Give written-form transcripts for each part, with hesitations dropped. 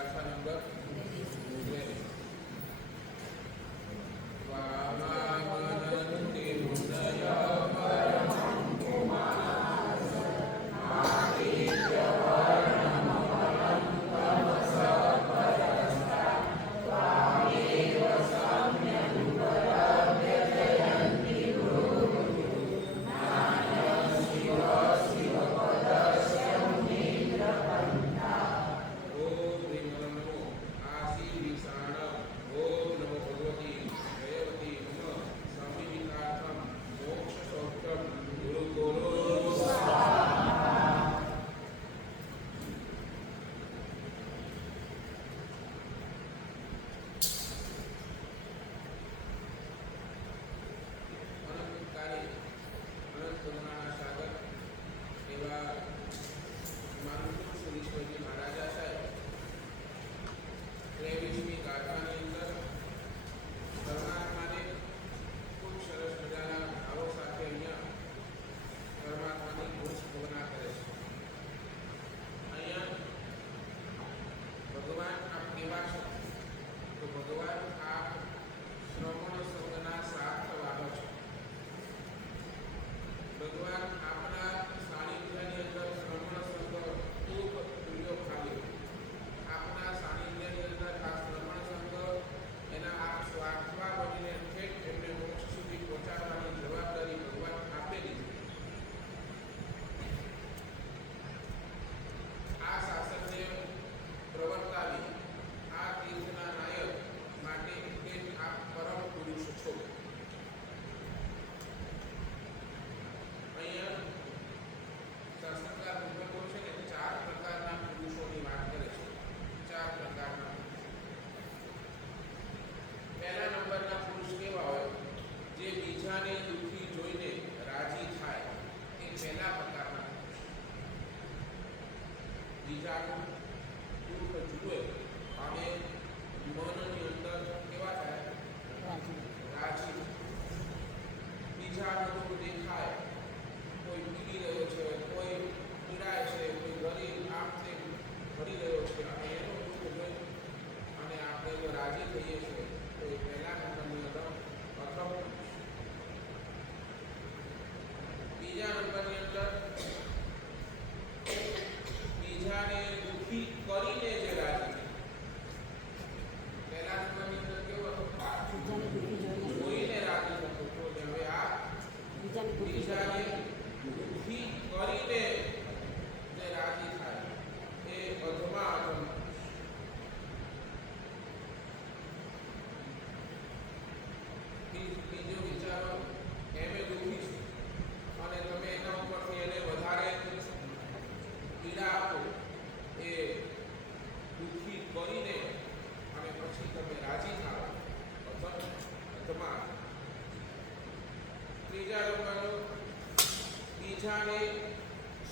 ગાથા નંબર 20. વામાનંતિ મુદય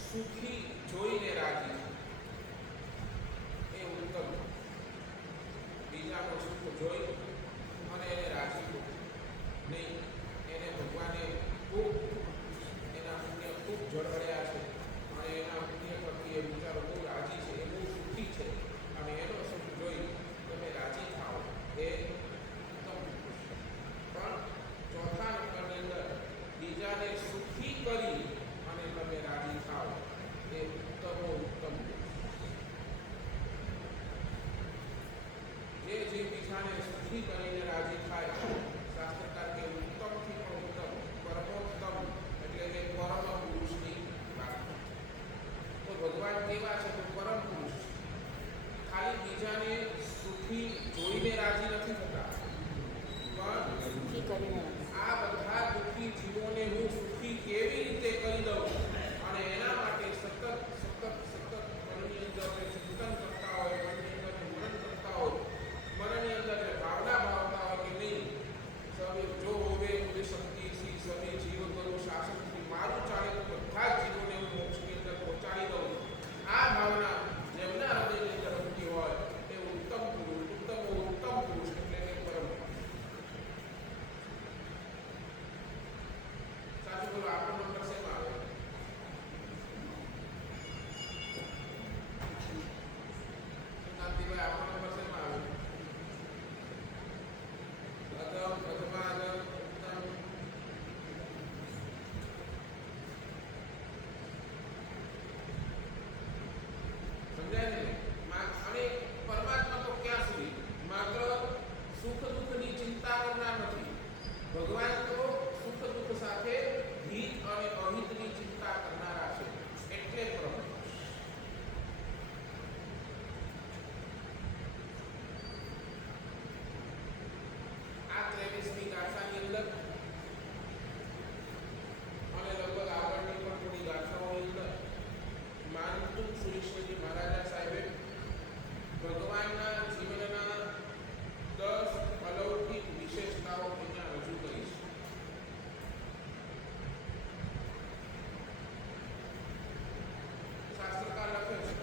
સુખી જોઈને રાજી એ ઉત્તમ. બીજાનો સુખ જોઈ અને એને રાજી નહીં, એને ભગવાને ખૂબ એના પુણ્ય ખૂબ જળહળ્યા છે અને એના પુણ્ય પરથી એ વિચારો બહુ રાજી છે, એ બહુ સુખી છે અને એનો સુખ જોઈ તમે રાજી થાઓ એ ઉત્તમ. પણ ચોથા નંબરની અંદર બીજાને સુખી કરી અને તમે રાજી થાઓ એ ઉત્તમ. જે બીજાને સુખી કરીને રાજી થાય, શાસ્ત્રકાર કે ઉત્તમથી પણ ઉત્તમ, પરમોત્તમ એટલે કે પરમ પુરુષની વાત. તો ભગવાન કેવા છે? તો પરમ પુરુષ. ખાલી બીજાને સુખી જોઈને રાજી નથી થતા, પણ આ બધા દુઃખી જીવોને હું સુખી કેવી રીતે કરી દઉં અને એના માટે સતત મનની અંદર ચિંતન કરતા હોય, મનની અંદર મનન કરતા હોય, મનની અંદર ભાવના ભાવતા હોય કે નહીં, સવે જો હોવે મુझे શક્તિ સી સભી જીવ કરું શાસનથી, મારું ચાલે તો બધા જ જીવોને હું મોક્ષની અંદર પહોંચાડી દઉં. આ ભાવના જેમના હૃદયની અંદર રમતી હોય એ ઉત્તમ પુરુષ. ઉત્તમ પુરુષ એટલે કે પરમ. સાચું અનંત સુરેશ્વરજી મહારાજા સાહેબે ભગવાનના જીવનના 10 અલૌકિક વિશેષતાઓ અહીંયા રજૂ કરી છે. શાસ્ત્રકાર લખે છે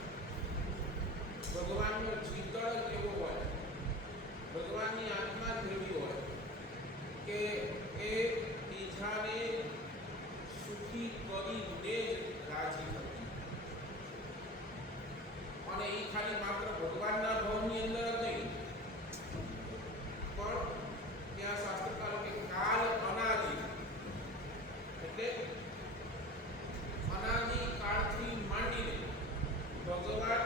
ભગવાનનો ચિંતન એવો હોય, ભગવાનની આત્મા એવી હોય કે એ બીજાને સુખી કરીને જ રાજી થતી, અને એ ખાલી માત્ર ભગવાનના ભવનની અંદર જ નહીં, પણ ત્યાં શાસ્ત્રકારો કે કાલ અનાદિ એટલે અનાદિ કાળથી માંડીને ભગવાન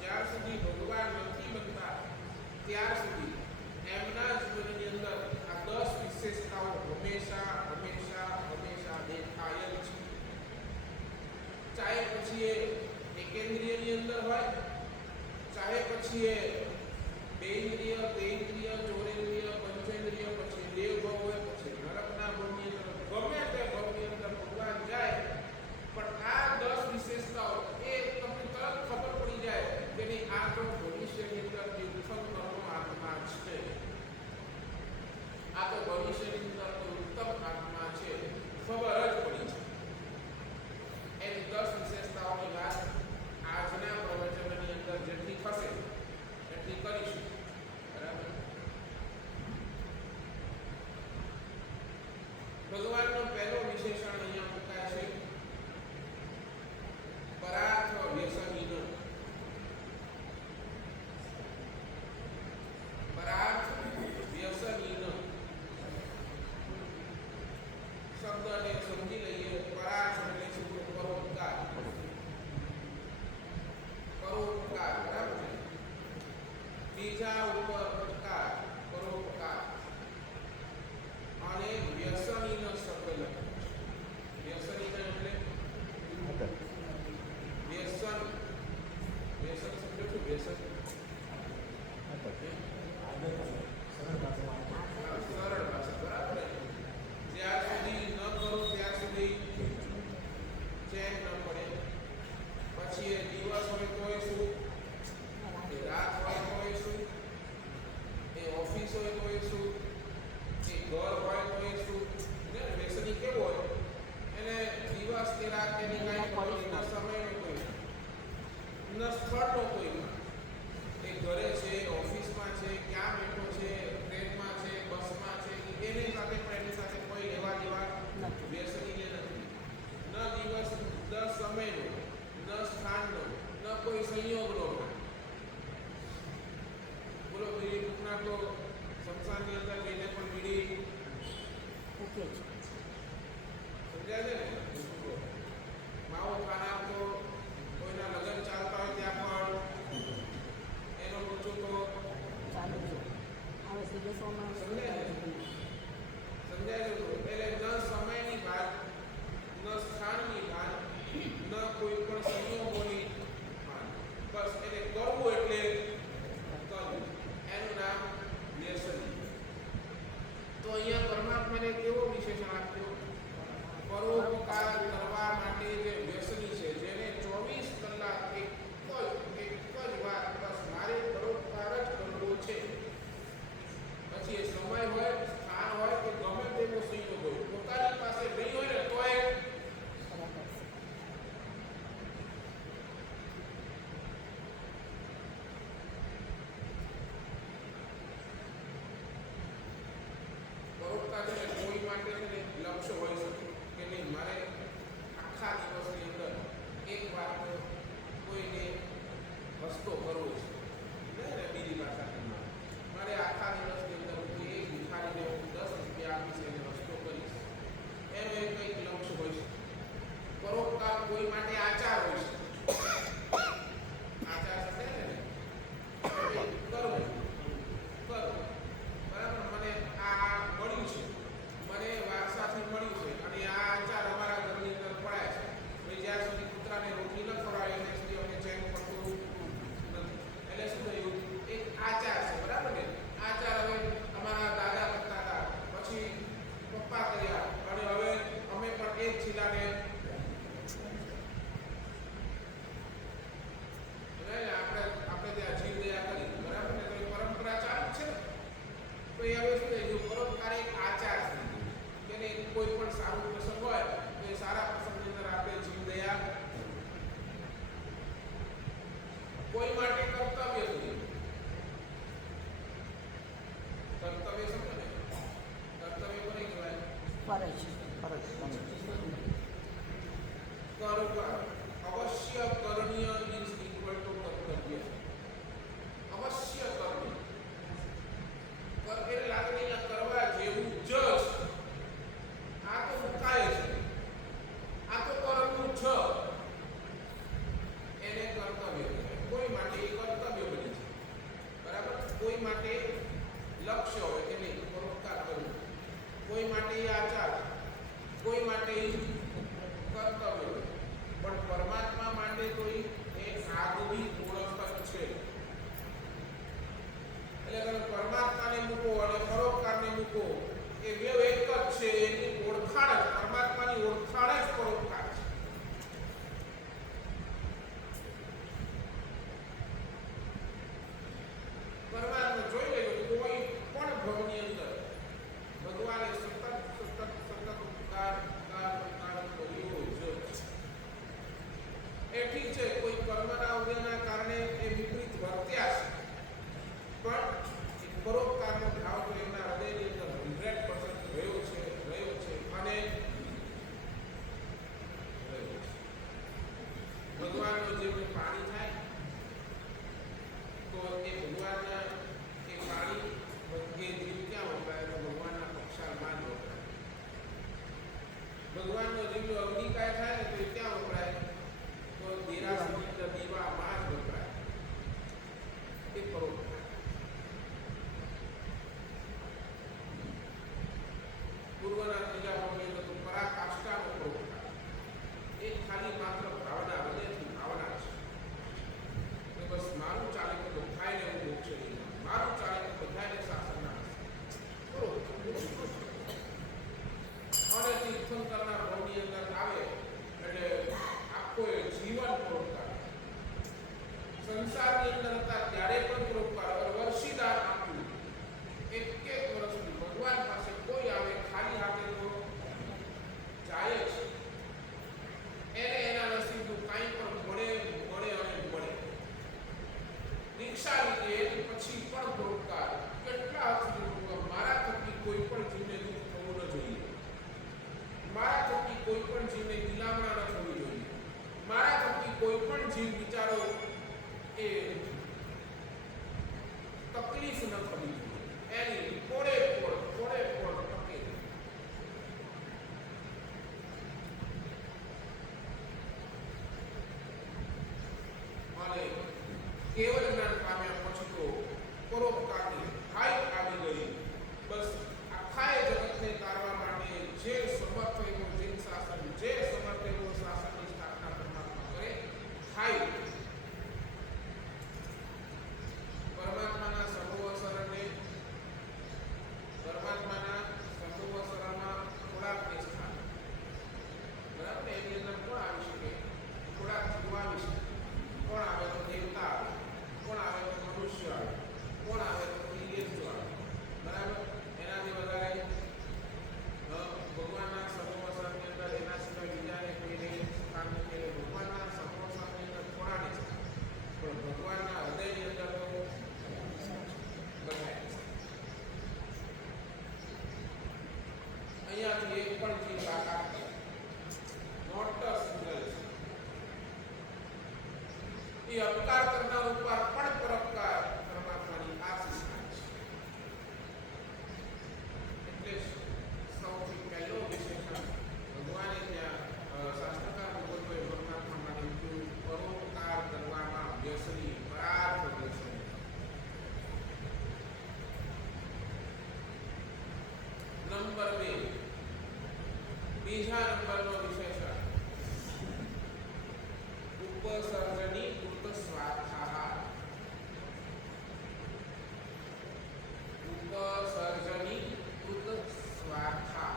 જ્યાં સુધી ભગવાન નથી બનતા ત્યાર સુધી એમના જીવનની અંદર આ 10 વિશેષતાઓ હંમેશા હંમેશા હંમેશા દેખાય જ છે. ચાહે પછી એ એકેન્દ્રિયની અંદર હોય, ચાહે પછી એ બેન્દ્રિય, તેન્દ્રિય, ચોરેન્દ્રિય, પંચેન્દ્રિય, પછી દેવભવ હોય, પછી નરકના ભવની અંદર ગમે તે ભવની અંદર ભગવાન જાય, પણ આ 10 વિશેષતાઓ એ તમને તરત ખબર પડી જાય કે નહીં, આ તો ભવિષ્યની અંદર તીર્થંકરનો આત્મા છે, આ તો ભવિષ્યની અંદર ઉત્તમ આત્મા છે, ખબર જ પડી છે. એની 10 વિશેષતાઓની વાત આજના પ્રવચનની અંદર જેટલી થશે એટલી કરીશું. બરાબર. ભગવાનનો પહેલો વિશેષણ અહીંયા મુકાય છે પરાર્થ વ્યસનીન. પરાર્થ વ્યસનીન શબ્દને સમજી લઈએ. પરાર્થ એટલે શું? પરોપકાર. પરોપકાર, બરાબર છે. બીજા ઉપર ઉપકાર, પરોપકાર. અને વ્યસનીન શબ્દ લખે. વ્યસનીન એટલે વ્યસન. વ્યસન શબ્દ શું? વ્યસન સરળ ભાષા, બરાબર. જ્યાં સુધી ન કરો ત્યાં સુધી ચેન ન પડે. પછી એ દિવસ હોય તોય શું, એ રાત હોય તોય શું, એ ઓફિસ હોય તોય શું, એ ઘર હોય તોય શું. વ્યસની કેવો હોય, એને દિવસ કે રાત એની કાંઈ પડી ન સમયનો કોઈ ન સ્થળનો કોઈ, એ ઘરે છે, ઓફિસમાં છે, ક્યાં બેઠો છે, ટ્રેનમાં છે, બસમાં છે, એની સાથે પણ એની સાથે કોઈ લેવા દેવા વ્યસનીને નથી. ન દિવસ ન સમયનો, ન સ્થાનનો, ન કોઈ સંયોગનો. બોલો, બીડી ટૂંકના તો સંસારની અંદર જઈને પણ બીડી મૂકે છે, સમજાય છે ને? માવો ખાનાર તો કોઈના લગ્ન ચાલતા હોય ત્યાં પણ એનો ઊંચો તો ચાલુ છે. સમજાય છે? સમજાય છે? એટલે ન સમયની વાત, ન સ્થાનની વાત, ન કોઈ પણ સંયોગોની વાત, બસ આગવી ઓળખ જ છે. એટલે તમે પરમાત્માને મૂકો અને પરોપકારને મૂકો, એ બે એક જ છે. એની ઓળખાણ જ, પરમાત્માની ઓળખાણ જ પરોપકાર છે. પરમાત્મા જોઈ લેજો, કોઈ પણ ભવની અંદર ભગવાને સતત ઉપકાર કર્યો જ છે. એ ઠીક છે, કોઈ કર્મના ઉદયના કારણે એ વિપરીત વર્ત્યા છે, પણ પરોપકારનો ભાવ તો એમના હૃદયની અંદર 100% રહ્યો છે અને ભગવાનનો જે પાણી થાય તો એ ભગવાનના એ પાણી એ જીવ ક્યાં વપરાય? તો ભગવાનના પક્ષાલમાં જ વપરાય. ભગવાનનો જીવ અગ્નિકાય થાય ને તો એ ક્યાં વપરાય? તો દેરાસરની દીવામાં જ વપરાય. એ પરોપકાર. પૂર્વના ત્રીજા ભાગની અંદર પરાકાષ્ઠાનો પરોપકાર. એ ખાલી માત્ર ભાવના, હૃદયથી ભાવના છે કે બસ મારું ચાલે તો બધાને હું મોક્ષે લઈ જાઉં, મારું ચાલે તો બધાને શાસનના અને તીર્થંકરના ભાવની અંદર આવે એટલે આખો જીવન પરોપકાર. સંસારની અંદર હતા ત્યારે પણ પરોપકાર. વર્ષીદાર આપ્યું એક વર્ષથી ભગવાન પાસે કોઈ આવે ખાલી હાથે તો જાય જ. એને એના નસીબનું કાંઈ પણ મળે અને મળે. દીક્ષા લીધે પછી પણ પરોપકાર. કેટલા સુધી મારા થકી કોઈ પણ જીવને દુઃખ થવું ન જોઈએ, મારા થકી કોઈ પણ જીવને ગુલામણા ન થવી જોઈએ, મારા થકી કોઈ પણ જીવ વિચારો એ તકલીફ ન થવી જોઈએ. એની પોળે પોળ ટકે. અને કેવળ જ્ઞાન પામ્યા પછી તો પરોપકારની હાઈ આવી ગઈ. બસ આખા જગતને તારવા માટે જે સમર્થ એવો જીન શાસન, જે સમર્થ એવો શાસનની સ્થાપના પરમાત્મા કરે, હાઈ પરમાત્માના સર્વોસરને પરમાત્માના સર્વોસરમાં થોડાક સ્થાન બરાબર. એની અંદર કોણ આવી શકે? થોડાક જીવ આવી શકે. કોણ આવે? તો દેવતા આવે. કોણ આવે? તો મનુષ્ય આવે. કોણ આવે? તો તિર્યક આવે. બરાબર. એનાથી વધારે ભગવાનના સર્વોસરની અંદર એના સિવાય બીજાને કોઈને સ્થાન નથી. એટલે ભગવાનના સર્વોસરની અંદર થોડાને છે, પણ ભગવાનના હૃદયની અંદર તો બધા. અહીંયાથી એક પણ જીવ બાકાત નોટ સિંગલ છે. એ અપકાર કરનાર ઉપર પણ પરોપકાર પરમાત્માની આશીષ થાય છે. એટલે સૌથી પહેલો વિશેષણ ભગવાને ત્યાં શાસ્ત્રકાર ભગવતોએ પરમાત્મા માટે કીધું, પરોપકાર કરવામાં વ્યસની, પરાર્થ વ્યસની. નંબર 2, બીજા નંબરનો વિશેષણ ઉપસર્જની કૃત સ્વાર્થા. ઉપસર્જની કૃત સ્વાર્થા.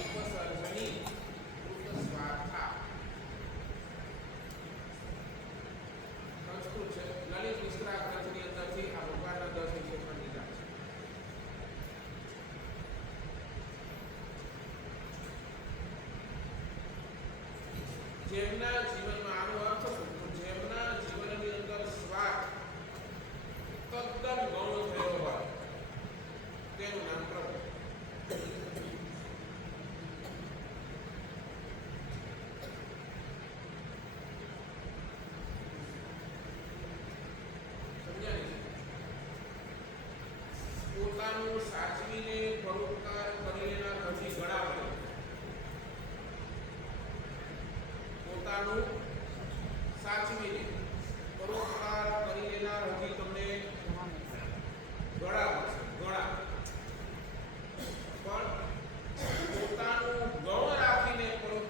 ઉપસર્જની કૃત સ્વાર્થા. સંસ્કૃત છે. લલિત મિશ્રા ગ્રંથની અંદરથી આ ભગવાનના 10 વિશેષણ લીધા છે. જેમના જીવનમાં આનો અર્થ શું? જેમના જીવનની અંદર સ્વાર્થ તદ્દન ગૌણ થયો હોય તેનું નામ પ્રભુ. પોતાનું સાચવીને પરોપકાર કરી લેનાર હજી ઘણા હોય. પોતાનું સાચવીને પરોપકાર કરી લેનાર હજી તમને ઘણા મળશે. ઘણા. પણ પોતાનું ગૌણ રાખીને પરોપકાર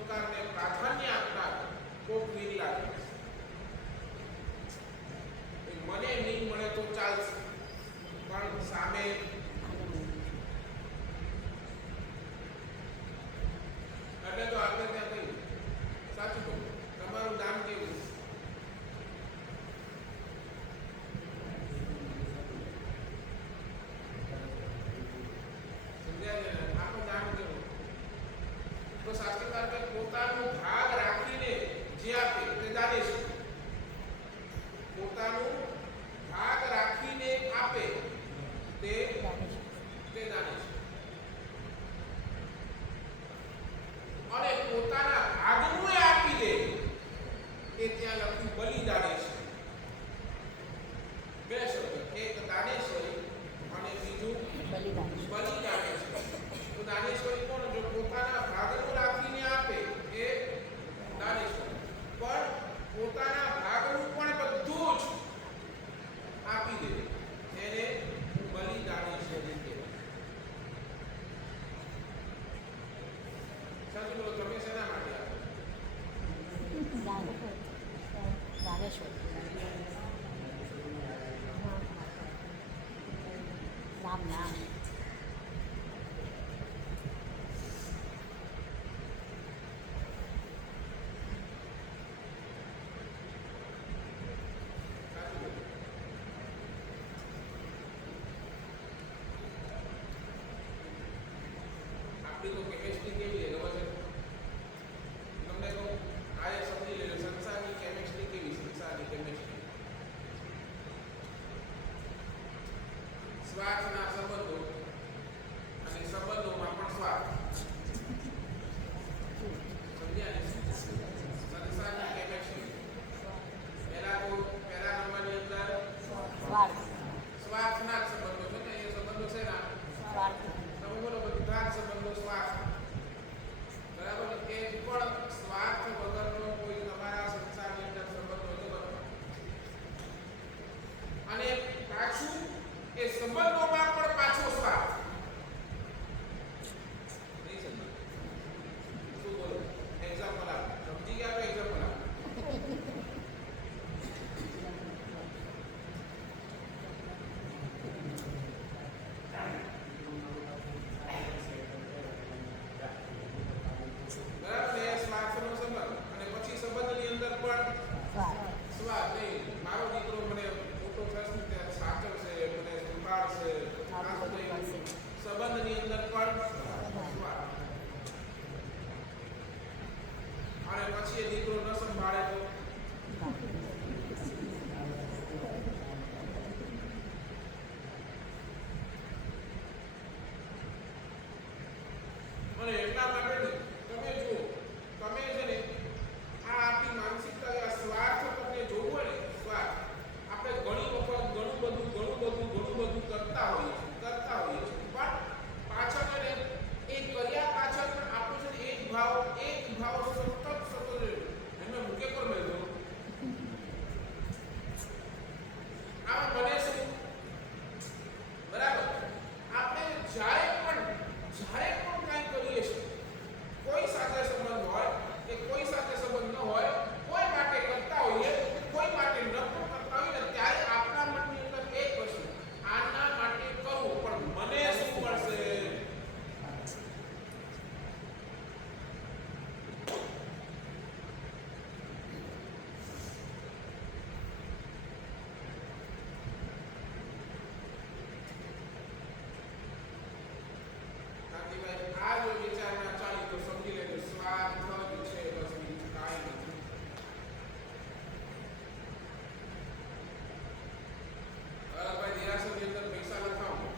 શાસ્ત્રકાર કે પોતાનો ભાગ રાખીને જે આપે તે દાનેશ. પોતાનો ભાગ રાખીને આપે તે દાનેશ. અને પોતાના ભાગનું આપી દે એ ત્યાં લખ્યું બલિદાનેશ. બે શબ્દ, એક દાનેશ્વરી અને બીજું બલિદાનેશ. તો દાનેશ્વરી કોણ? જો પોતાના ભાગનું રાખીને આપે એ દાનેશ્વરી, પણ પોતાના ભાગનું પણ બધું જ આપી દે એને બલિદાનેશ્વરી કહેવાય. સાચું બોલો, તમે શેના માટે આપો? રામ નામ. આપણી તો કેમેસ્ટ્રી કેવી છે ખબર છે તમને? કહું, આજે સમજી લેજો સંસારની કેમેસ્ટ્રી કેવી. સંસારની કેમેસ્ટ્રી શ્વાસના સંબંધો અને સંબંધોમાં પણ શ્વાસ. સમજ્યા ને? સંસારની કેમેસ્ટ્રી પહેલા નંબરની અંદર શ્વાસના જ સંબંધો છે ને. એ સંબંધો છે ને, તમે બોલો, બધા જ સંબંધો સ્વાર્થ. બરાબર? એ પણ સ્વાર્થ વગરનો કોઈ તમારા સંસારની અંદર સંબંધો નથી બનતો. અને પાછું એ સંબંધોમાં પણ પાછો સ્વાર્થ. નહીં સમજ? શું બોલો? એક્ઝામ્પલ આપો. સમજી ગયા? એક્ઝામ્પલ આપો. સંબંધની અંદર પણ અને પછી એ દીકરો ન સંભાળે તો અને એટલા માટે તમે જુઓ, તમે છે ને આ આપણી માનસિકતા સ્વાર્થ તમને જોવું હોય ને, સ્વાર્થ આપણે ઘણી વખત ઘણું બધું કરતા હોઈએ છીએ, પણ પાછળ એને એ કર્યા પાછળ પણ આપણો છે એક ભાવ સતત એમને મૂકે પર મેળવો. આમાં બને શું? બરાબર? આપણે જ્યારે પણ કાંઈ કરીએ છીએ, કોઈ સાથે સંબંધ હોય કે કોઈ સાથે સંબંધ ન હોય, કોઈ માટે કરતા હોઈએ, કોઈ માટે ન પણ કરતા હોઈએ ને, ત્યારે આપણા મનની અંદર એક વસ્તુ, આના માટે કરવું, પણ મને શું મળશે? આ જો વિચારના ચાલી તો સમજી લેજો સ્વાર્થ જ છે, બસ બીજું કાંઈ નથી. ભાઈ નિરાશની અંદર પૈસા લખાવો,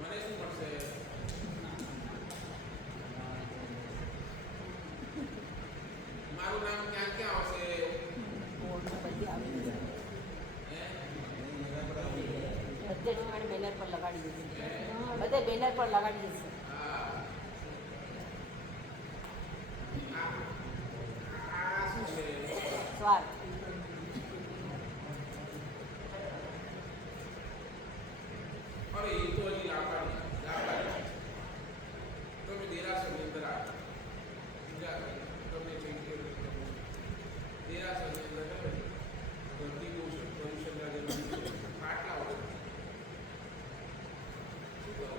મને શું મળશે? મારું નામ ક્યાં ક્યાં આવશે? બેનર પર લગાડી દીધું. બધે બેનર પર લગાડી દીધું. સ્વાર્થ. અરે એ તો હજી લાકડાની તમે દેરાસરની અંદર આવ્યા તમને દેરાસરની અંદર ગંદી પ્રદૂષણના જેમ ખાટલા હોય શું કરો?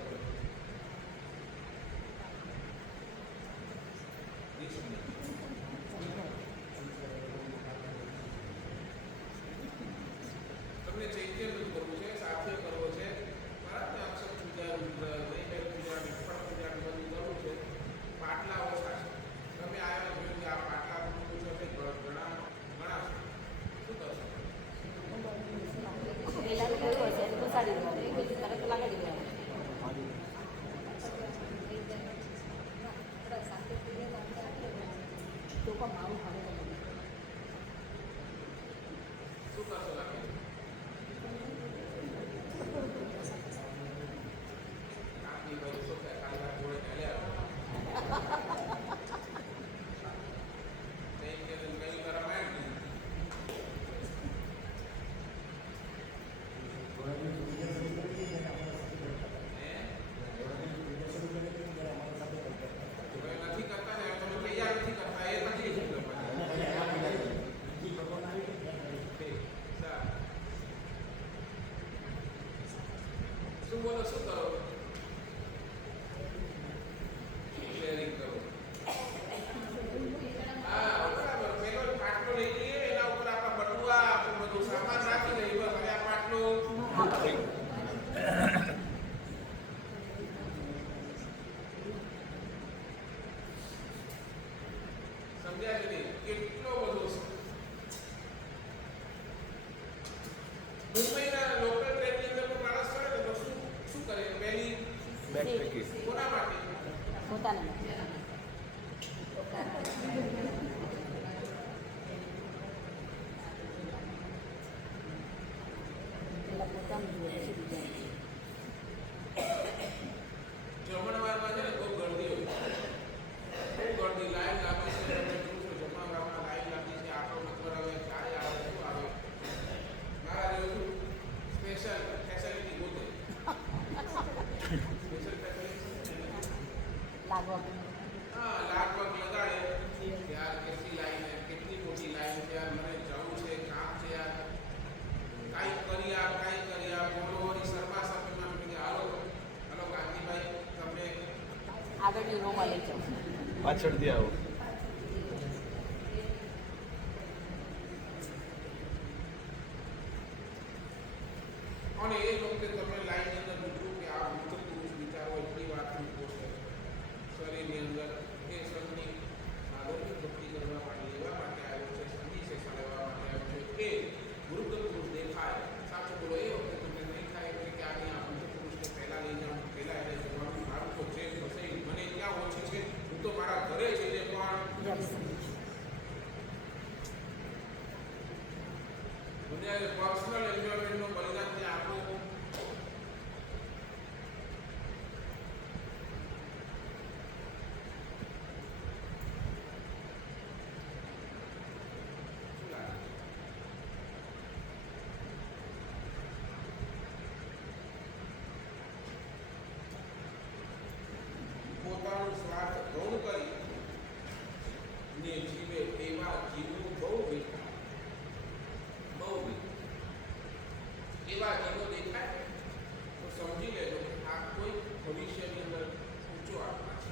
શું કરશો લાગે કાકી ભાઈ શું કહે કાલે વાત જોડે ચાલ્યા નહીં કે કઈ કરાવાય નહીં નથી કરતા ને તમે તૈયાર નથી કરતા એ નથી શું બોલો શું કરો ક્લિયરિંગ કરો હા બરાબર પેલો પાટલો લઈ લઈએ એના ઉપર આપણા બટુઆ આપણું બધું સામાન રાખી દઈએ બસ હવે આ પાટલો સમજ્યા કે નહીં કેટલો બધો મુંબઈના લોકલ ટ્રેનની અંદર પણ માણસ કરે ને તો શું કરે પહેલી બેક ટ્રેકિંગ કોના માટે પોતાના પેલા પોતાનું જોઈએ પછી બીજાનું જમણવારમાં છે ને બહુ ગળદી હોય બહુ ગળદી લાઈન લાગી છે તમે જોશો જમણવારમાં લાઈન લાગી છે આટલો નંબર આવે ચાય આવે શું આવે મારા જેવું સ્પેશિયલ ફેસિલિટી ગોતે સ્પેશિયલ ફેસિલિટી લાગવા હા લાગવગ લગાડે યાર કેટલી લાઈન છે કેટલી મોટી લાઈન છે યાર મને જવું છે કામ છે યાર કાંઈક કરી આપ બોલોની શર્મા સામેમાં કે હાલો હાલો ગાંધીભાઈ તમને આગળની રોમાં લઈ જાઉં પાછળથી આવો અને એ વખતે તમે લાઈનની અંદર મૂક્યું કે આ વૃદ્ધ પુરુષ વિચારો એટલી વાત મૂકો છે શરીરની અંદર એ શરીરની સાધનની ભક્તિ કરવા માટે લેવા માટે આવ્યો છે સંગી શેષા લેવા માટે આવ્યો છે એ વૃદ્ધ પુરુષ દેખાય સાચું બોલો એ વખતે તમને નહીં થાય એટલે કે આની આ વૃદ્ધ પુરુષને પહેલાં લઈ જાઉં પહેલાં એને જવાનું મારું તો છે ફસાઈ મને ક્યાં ઓછી છે હું તો મારા ઘરે જઈને પણ મને પર્સનલ એન્જોયમેન્ટનો બલિદાન ત્યાં આપો પોતાનું સ્વાર્થ ગૌણ કરી ને જીવે એવા જીવો બહુ દેખાય બહુ એવા જીવો દેખાય તો સમજી લેજો કે આ કોઈ ભવિષ્યની અંદર ઊંચો આત્મા છે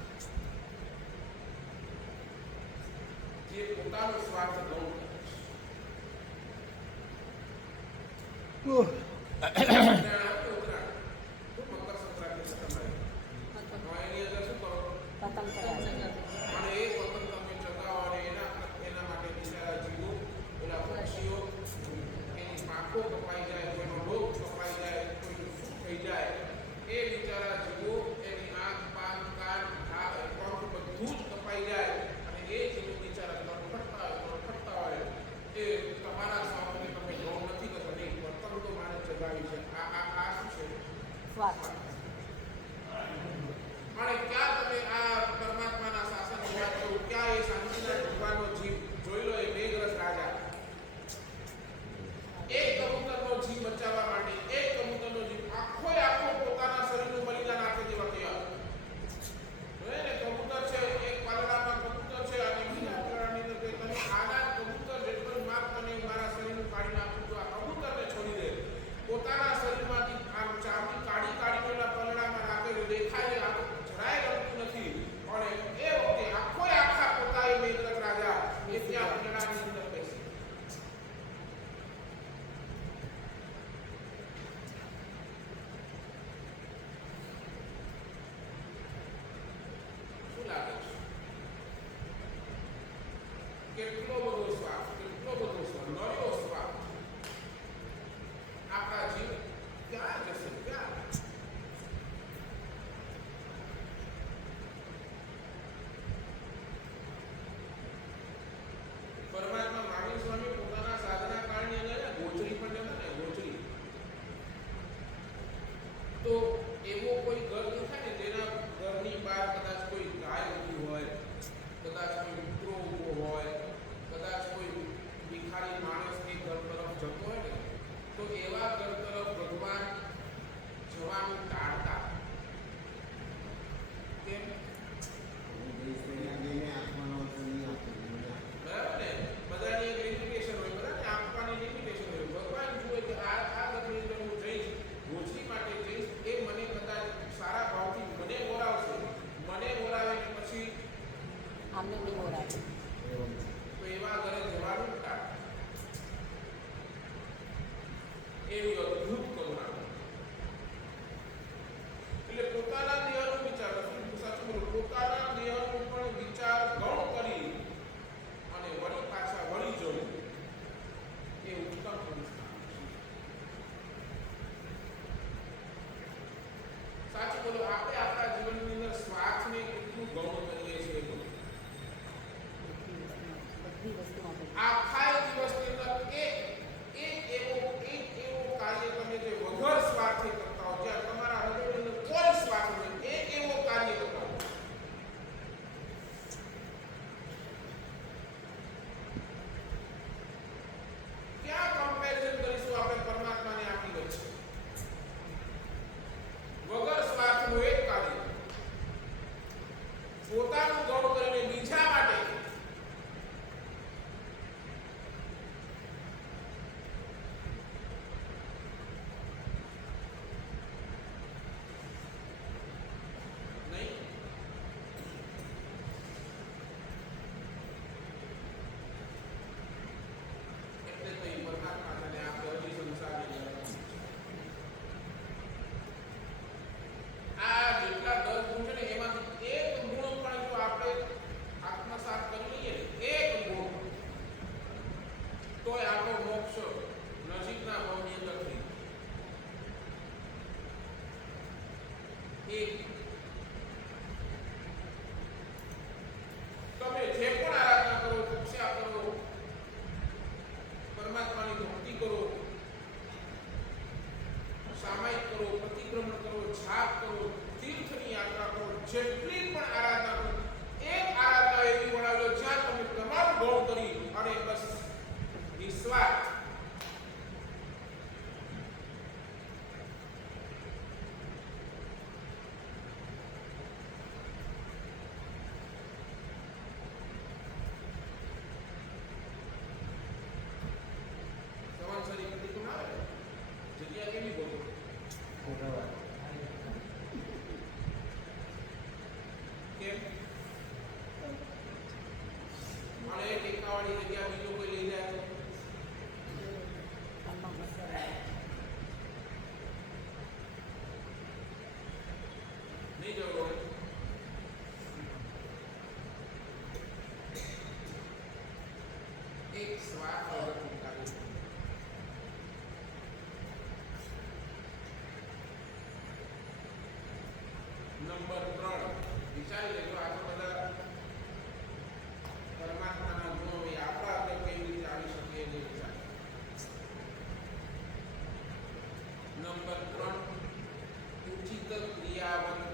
જે પોતાનો સ્વાર્થ ગૌણ કરે છે ઉત્તરાયણ તો મકર સંક્રાંતિ છે તમારી એની અંદર શું કરો પતંગ ચગાવે અને એ પતંગ તમે ચગાવો અને એના માટે બિચારા જીવો પેલા પક્ષીઓ એની પાંખો કપાઈ જાય કોઈનો લોક કપાઈ જાય કોઈનું શું થઈ જાય એ બિચારા જીવો એની આંખ પાન કાન પંખ બધું જ કપાઈ જાય અને એ જીવો બિચારા તડફડતા હોય એ તમારા સ્વામીને તમે જોવ નથી કરતા નહીં પતંગ તો મારે ચગાવી છે આ શું છે સ્વાર્થ અને ક્યાં તમે આ પરમાત્માના શાસનની વાત કરો ક્યાં એ શાંતિનાથ ભગવાનનો જીવ જોઈ લો એ મેઘરસ રાજા એક કબૂતરનો જીવ બચાવવા માટે એક કબૂતરનો જીવ આખો પોતાના શરીરનું બલિદાન આપે જેવા તૈયાર જોઈએ ને કબૂતર છે એક પાલડામાં કબૂતર છે અને બીજા પાલડાની અંદર તમે આના કબૂતર જેટલું માપ તમે મારા શરીરનું કાઢી નાખું તો આ કબૂતરને છોડી દે પોતાના શરીરમાંથી આમ ચામડી કાઢી એના પલડામાં રાખે દેખાય આ જરાય ગમતું નથી અને એ વખતે આખા પોતા એ મેઘરથ રાજા એ ત્યાં પલડાની અંદર બેસી શું લાગે છે કેટલો બધો સ્વાર્થ નર્યો સ્વાર્થ આપણા જીવ ક્યાં જશે ક્યાં તો એવા ઘર તરફ ભગવાન જવાનું ટાળતા. કેમ? બરાબર ને? બધાની એક લિમિટેશન હોય, બધાને આપવાની લિમિટેશન હોય. ભગવાન જુએ કે આ ઘરની અંદર હું જઈશ, રોજની માટે જઈશ, એ મને કદાચ સારા ભાવથી મને ઓરાવશે, મને ઓરાવે ને પછી આમને નહીં ઓરાવે. તો એવા ઘરે જવાનું ટાળ. એવી અદ્ભુત કરુણા. એટલે પોતાના દેહનું વિચાર, સાચું બોલો, પોતાના દેહનું પણ વિચાર ગૌણ કરી અને વળી પાછા વળી જવું એ ઉત્તમ પુરુષાર્થ. સાચું બોલો, આપણે આપણા જીવનની અંદર સ્વાર્થને કેટલું ગૌણ કરીએ છીએ. બધી વસ્તુમાં બધું. આખા દિવસની અંદર એક એવો કાર્ય તમે જે વગર સ્વાર્થે કરતા હો, જ્યાં તમારા હૃદયની અંદર કોઈ સ્વાર્થ નથી, એક એવો કાર્ય કરતા હો. ક્યાં કમ્પેરિઝન કરીશું આપણે પરમાત્માને આપણી વચ્ચે? વગર સ્વાર્થનું એક કાર્ય, પોતાનું ગૌણ કરીને બીજા માટે. નહીં? એટલે તો એ પરમાત્મા તને આપણે હજી સંસારની અંદર આ જેટલા 10 ગુણ છે ને એમાંથી એક ગુણ પણ જો આપણે આત્મસાત કરી લઈએ, એક ગુણ, તોય આપણો મોક્ષ નજીકના ભાવની અંદર થઈ જાય. એક તમે જે પણ આરાધના કરો, તપસ્યા કરો, પરમાત્માની ભક્તિ કરો, સામાયિક કરો, પ્રતિક્રમણ કરો, જાપ કરો, તીર્થની યાત્રા કરો, જેટલી પણ આરાધના કરો, એક આરાધના એવી બનાવજો જ્યાં તમે તમારું ગૌણ કરી અને બસ નિસ્વાર્થ. સવાંસરી પ્રતિક્રમણ આવે ને, જગ્યા કેવી બોલો? કેમ? અને એક એકાવાળી જગ્યા બીજો કોઈ લઈ જાય તો આમાં મસાલા. નહીં જવું હોય. એક સ્વાર્થ વગરનું કાર્ય. નંબર 3 વિચારી લેજો, આજે બધા પરમાત્માના ગુણો એ આપણા અંદર કેવી રીતે આવી શકે એ વિચાર. નંબર 3 ઉચિત ક્રિયાવંત.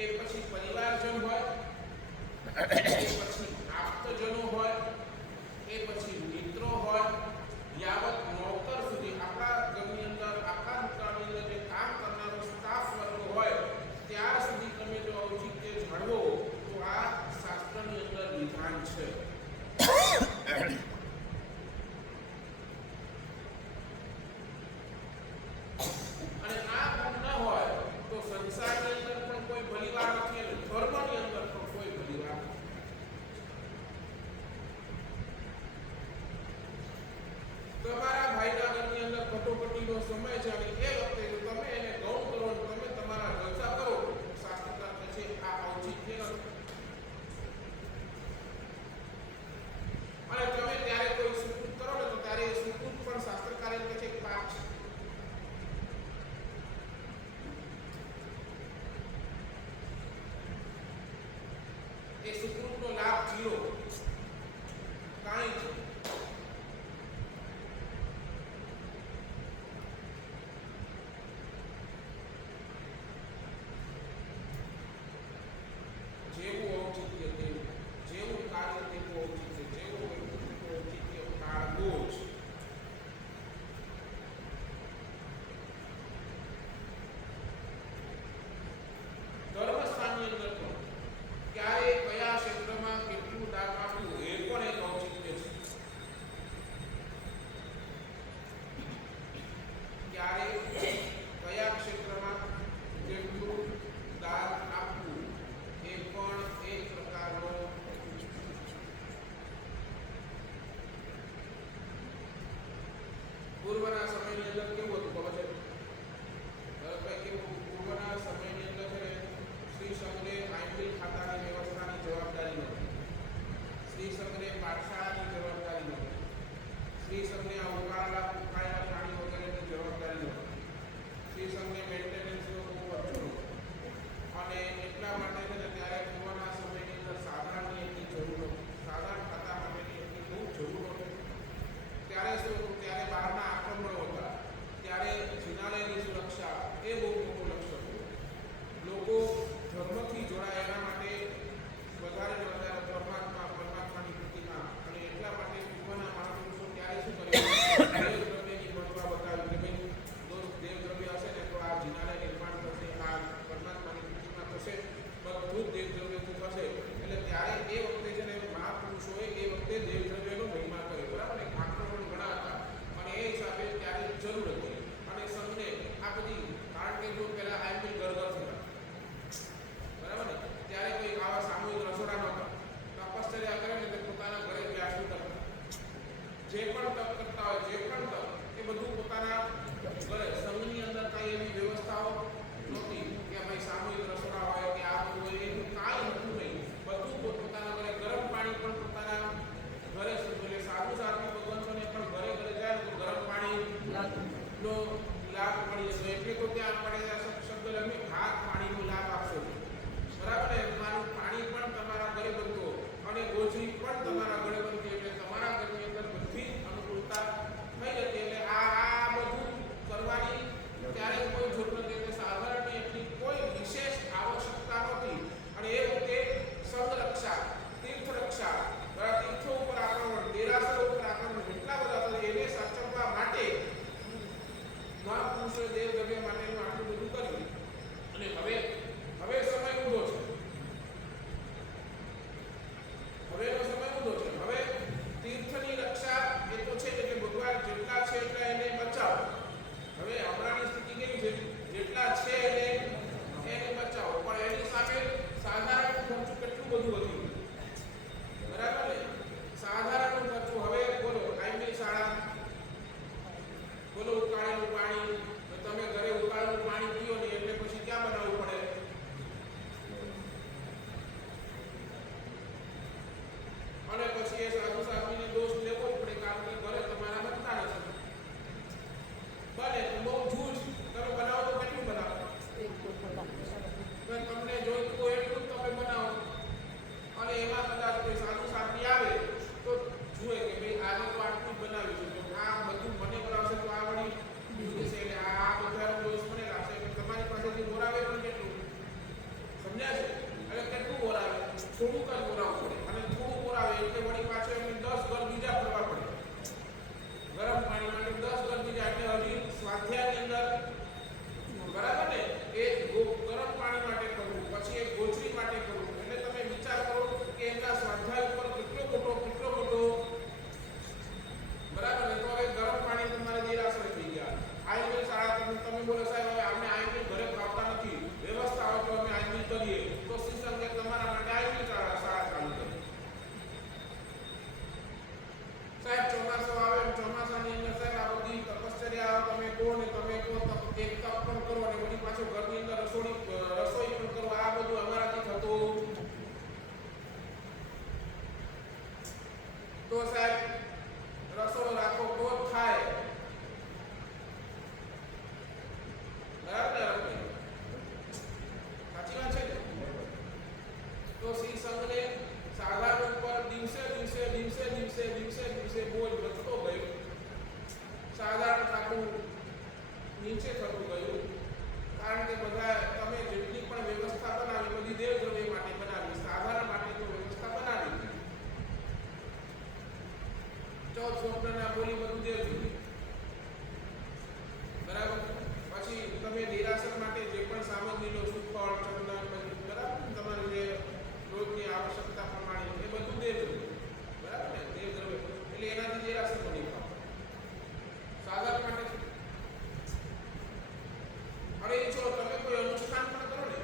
એ પછી પરિવારજન હોય, એ પછી આપ્તજનો હોય, એ પછી મિત્રો હોય, યાવત નોકર સુધી આપણા ઘરની અંદર આપણા દુકાનની અંદર જે કામ કરનારો સ્ટાફ વર્ગ હોય ત્યાર સુધી તમે જો ઔચિત્ય જાળવો તો આ શાસ્ત્રની અંદર વિધાન છે. અને આ ગુણ ન હોય તો સંસારની અંદર પણ કોઈ ભલીવાર નથી અને ધર્મની અંદર પણ કોઈ ભલીવાર નથી. તમારા ભાઈના ઘરની અંદર કટોકટીનો સમય છે અને એ વખતે જો તમે એને ગૌણ કરો અને તમે તમારા જલસા કરો શાસ્ત્રકાર કહે છે આ ઔચિત્ય નથી. અને તમે ત્યારે કોઈ સુકૃત કરો ને તો ત્યારે એ સુકૃત પણ શાસ્ત્રકાર એમ કહે છે કે પાપ છે. એ સુકૃતનો લાભ જીરો કાંઈ જ. તો સાહેબ રસોડો રાખો તો જ થાય. બરાબર ને? સાચી વાત છે ને? તો શ્રી સંઘને સાધારણ ઉપર દિવસે દિવસે બોજ વધતો ગયો. સાધારણ ખાતું નીચે થતું ગયું. કારણ કે બધા તમે જેટલી પણ વ્યવસ્થા બનાવી બધી દેવ દ્રવ્ય માટે બનાવી, સાધારણ માટે તો વ્યવસ્થા બનાવી. 14 સ્વપ્નના બોલી બધું દેવ દ્રવ્ય. બરાબર. પછી તમે દેરાસર માટે જે પણ સામગ્રી લો, સુફળ, ચંદન, બધું બરાબર, તમારી જે રોજની આવશ્યકતા પ્રમાણે એ બધું દેવ દ્રવ્ય. બરાબર ને? દેવ દ્રવ્ય એટલે એનાથી દેરાસર બની જાય. સાધારણ માટે અને એ છો તમે કોઈ અનુષ્ઠાન પણ કરો ને,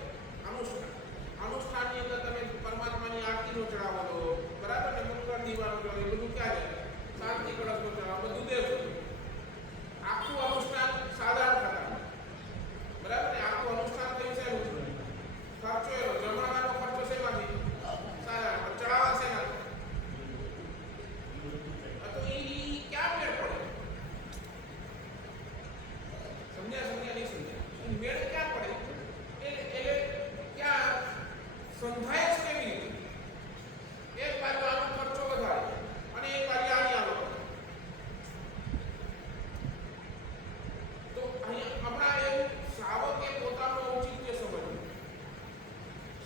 અનુષ્ઠાનની અંદર તમે પરમાત્માની આરતીનો ચડાવો લો, બરાબર ને? મંગળ દીવાનો ચડાવો, એ બધું ક્યાં જાય? શાંતિ કળશનો ચડાવો, બધું દેવ દ્રવ્ય. આખું અનુષ્ઠાન સાધારણ થતા. બરાબર ને? આખું અનુષ્ઠાન કયું છે? ખર્ચો એનો જમણવાનો ખર્ચો શેમાંથી? સાધારણ. પણ ચડાવવા શેનાથી? તો એ ક્યાં મેળ પડે? સમજ્યા નહીં સમજ્યા? મેળ ક્યાં પડે? એટલે ક્યાં સંધાય છે? કેવી રીતે? એક બાજુ આનો ખર્ચો વધારે અને એક બાજુ આની આવક. તો અહીંયા હમણાં એવું શ્રાવકે પોતાનું ઔચિત્ય સમજ્યું,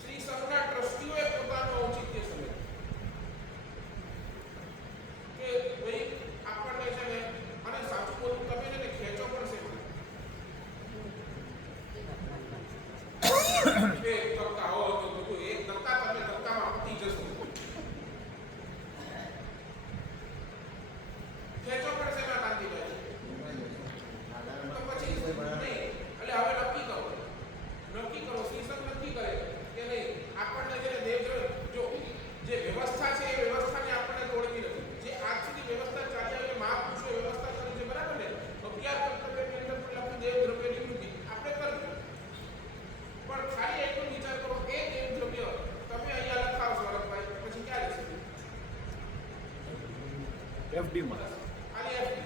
શ્રી સંઘના ટ્રસ્ટીઓએ પોતાનું ઔચિત્ય સમજ્યું કે ભાઈ આપણને છે ને, અને સાચું બોલું તમે ને ખેંચો પણ છે એક ધક્કા હો તો બધું એક ધક્કા તમે ધક્કામાં પતી જશો. ખેંચો પણ છે ના કાંતિભાઈ. તો પછી નહીં એટલે હવે નક્કી કરો શ્રી સંઘ નક્કી કરે કે નહીં આપણને જે દેવ જો જે વ્યવસ્થા છે એ વ્યવસ્થાને આપણને તોડવી નથી. જે આજ સુધી વ્યવસ્થા ચાલી આવી મહાપુરુષોએ વ્યવસ્થા કરી છે, બરાબર ને? અભ્યાસ કર્તવ્યની અંદર પણ લખ્યું દેવ દ્રવ્યની વૃદ્ધિ આપણે કરવી. પણ ખાલી એટલો વિચાર કરો, એ દેવ દ્રવ્ય તમે અહીંયા લખાવશો રખભાઈ, પછી ક્યાં જશે? FD માં. આની FD.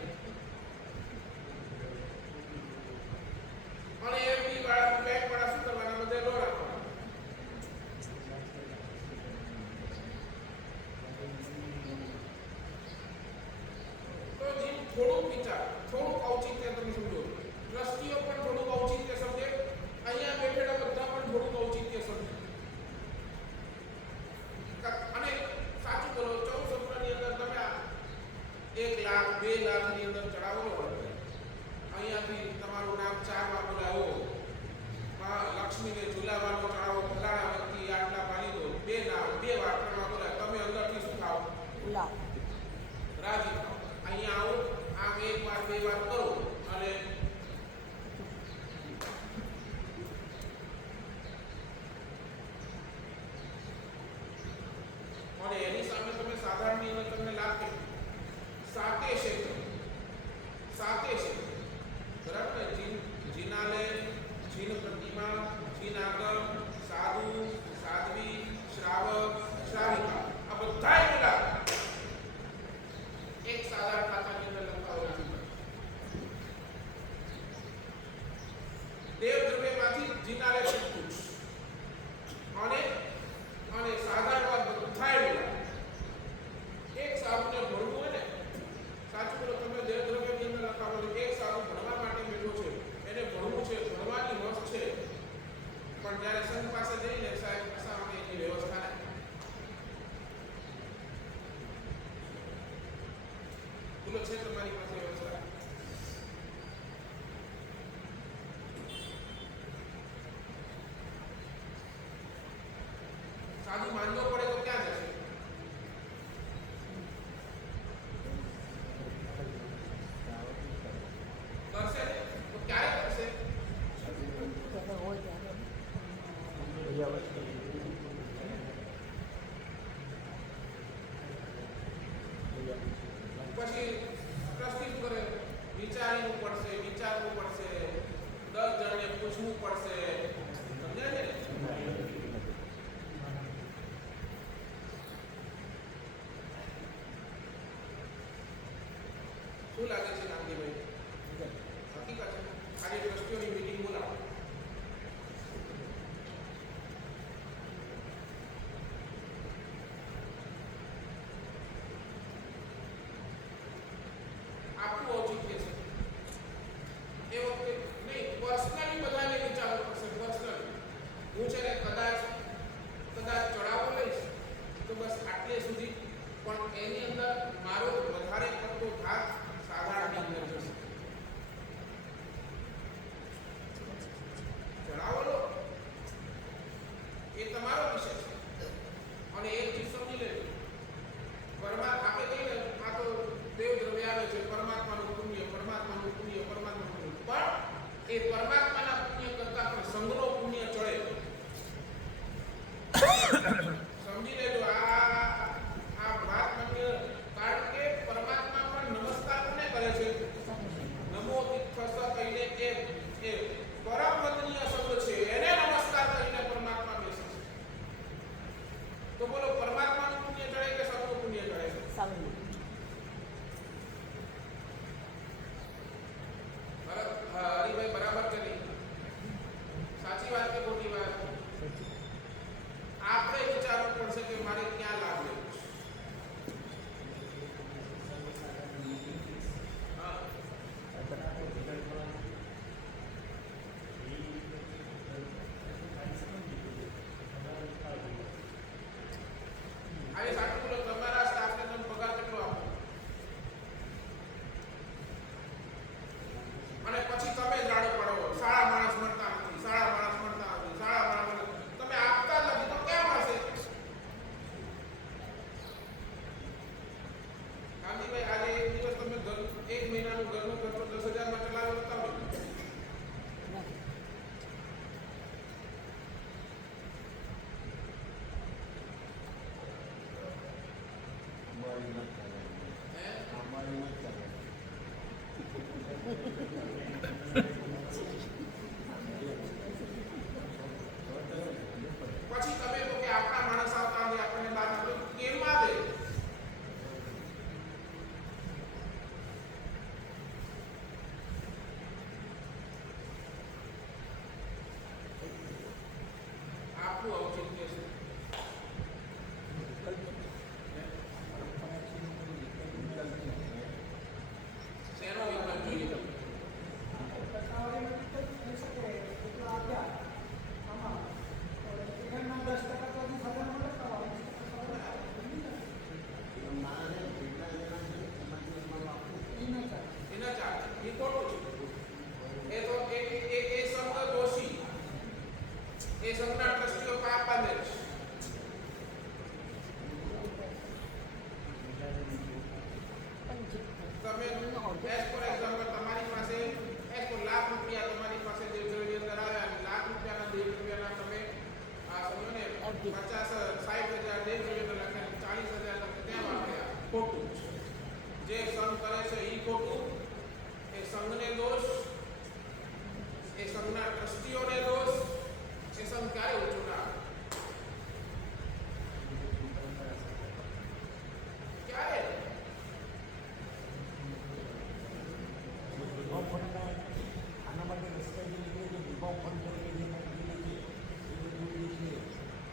અને FD વાળા બેંક વાળા શું કરવાના? બધે લો રાખવાના. તો જીમ થોડુંક વિચાર, થોડુંક ઔચિત્ય તમે સમજો. ટ્રસ્ટીઓ પણ થોડુંક ઔચિત્ય સમજે, અહીંયા બેઠેલા બધા પણ થોડુંક ઔચિત્ય સમજે. અને સાચું બોલો, 14 સ્વપ્નની અંદર તમે 1 લાખ 2 લાખની અંદર ચડાવો હોય, અહીંયાથી તમારું નામ 4 વાર બોલાવો, લક્ષ્મીને ઝુલાવાનો ચડાવો, ફલાણા વ્યક્તિ આટલા પાલી દો, 2 નામ 2 વાર 3 વાર બોલાવો, તમે અંદરથી શું થાવ? રાજી થાવ. અહીંયા આવો, આમ 1 વાર 2 વાર કરો અને એની સામે તમે સાધારણની અંદર તમને લાભ કે સાતે ક્ષેત્ર બરાબર ને? જીનાલે, જીન પ્રતિમા, જીન આગમ, સાધુ, સાધ્વી, શ્રાવક, શ્રાવિકા, આ બધાય બોલા એક સાધારણ ખાતાની અંદર લખાવેલા છે. દેવ દ્રવ્યમાંથી જીનાલે શીખવું અને સાધારણ બધાય બોલા એક સાધુને ભણવું હોય ને, સાચું બોલો તમે દેવ દ્રવ્યની અંદર લખાવો છો, એક સાધુ ભણવા માટે બેઠો છે, એને ભણવું છે, ભણવાની મસ્ત છે, પણ જ્યારે સંત પાસે જઈને સાહેબ કસાવાની એની વ્યવસ્થા નહીં. બોલો છે તમારી પાસે વ્યવસ્થા? સાધુ માંદો પડે તો ક્યાં જશે? કરશે ને તો ક્યારે કરશે? પછી ટ્રસ્ટી શું કરે? વિચારવું પડશે, 10 જણને પૂછવું પડશે. સમજાય છે? શું લાગે છે ગાંધીભાઈ? હકીકત છે. આજે ટ્રસ્ટીઓની મીટિંગ બોલાવો. આપણું ઔચિત્ય છે. એ વખતે નહીં, પર્સનલી બધાને વિચારવું પડશે. પર્સનલી હું છે ને કદાચ ચડાવો લઈશ તો બસ આટલે સુધી, પણ એની અંદર મારો વધારે પડતો ભાગ સાધારણની અંદર જશે. ચડાવો લો એ તમારો વિષય છે. અને એક ચીજ સમજી લેજો, પરમાત્મા આપણે કહીએ આ તો દેવ દ્રવ્ય આવે છે, પરમાત્માનું પુણ્ય, પરમાત્માનું પુણ્ય, પરમાત્માનું પુણ્ય, પણ એ પરમાત્માના પુણ્ય કરતા પણ સંઘનો પુણ્ય ચડે. સમજી લેજો આ વાત મને, કારણ કે પરમાત્મા પણ નમસ્કાર કોને કરે છે? નમો તિથસ્થ કહીને એ પરમ વંદનીય શબ્દ છે, એને નમસ્કાર કરીને પરમાત્મા બેસે છે. તો બોલો પરમાત્માનું પુણ્ય ચડે કે સંઘનું પુણ્ય ચડે છે? સારું. હરિભાઈ બરાબર છે નહીં? સાચી વાત કે ખોટી વાત? આપણે વિચારવું પડશે કે મારે ક્યાં લાભ લેવો છે. હા. આજે સાચું બોલો, તમારા સ્ટાફને તમે પગાર કેટલો આપો? અને પછી તમે જ રાડો પાડો, સારા માણસ મળતા નથી, સારા માણસ મળતા નથી, સારા માણસ મળતા. તમે આપતા જ નથી તો ક્યાં મળશે? ગાંધીભાઈ આજે એક દિવસ તમે એક મહિનાનું ઘરનો ખર્ચો 10,000 માં ચલાવ્યો તો તમે પછી તમે તો કે આપણા માણસ આવતા નથી, આપણને બાદ કેમ આવે? આપણું ઔચિત્ય છે. શેનો વિકલ્પ જોઈએ? એના ચાર્જ એ ખોટું છે. એ તો એ સંઘ દોષી, એ સંઘના ટ્રસ્ટીઓ પાપ બાંધે છે. તમે એસ ફોર એક્ઝામ્પલ તમારી પાસે એસ ફોર લાખ રૂપિયા તમારી પાસે દેવ દ્રવ્ય અંદર આવ્યા અને લાખ રૂપિયાના દેવ દ્રવ્યના તમે આ સમજો ને 50-60,000 દેવ દ્રવ્ય લખ્યા, 40,000 તમે ત્યાં વાપર્યા. ખોટું છે. જે સંઘ કરે છે એ ખોટું. એ સંઘને દોષ, એ સંઘના ટ્રસ્ટીઓને દોષ. એ સંઘ ક્યારે ઊંચું ના આવે? ક્યારે?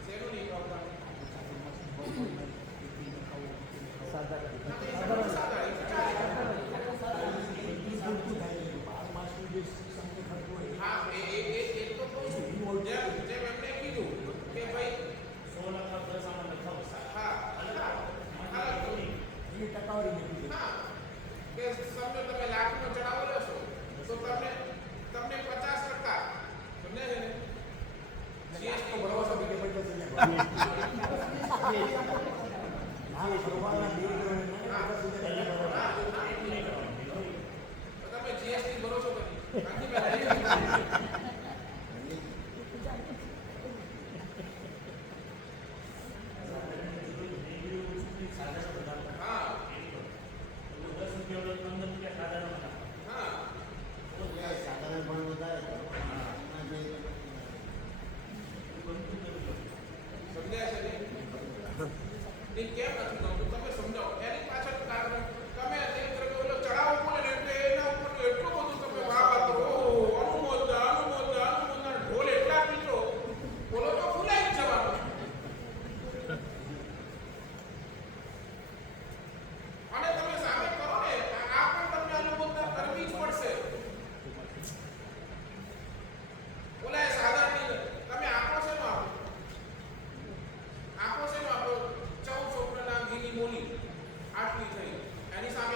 શેનું નહીં ભાવતા? હા, એ તો કહું છું. જેમ એમને કીધું કે ભાઈ હા, કે સમજો તમે લાખનો ચડાવો લેશો તો તમને 50% સમજે છે ને? જીએસટી ભરો છો કે તમે જીએસટી ભરો છો કે એ કેમ નથી ગમતું તમે સમજાવો. એની પાછળ કારણ તમે દેવ દ્રવ્ય ચડાવો કોને આટલી થઈ એની સામે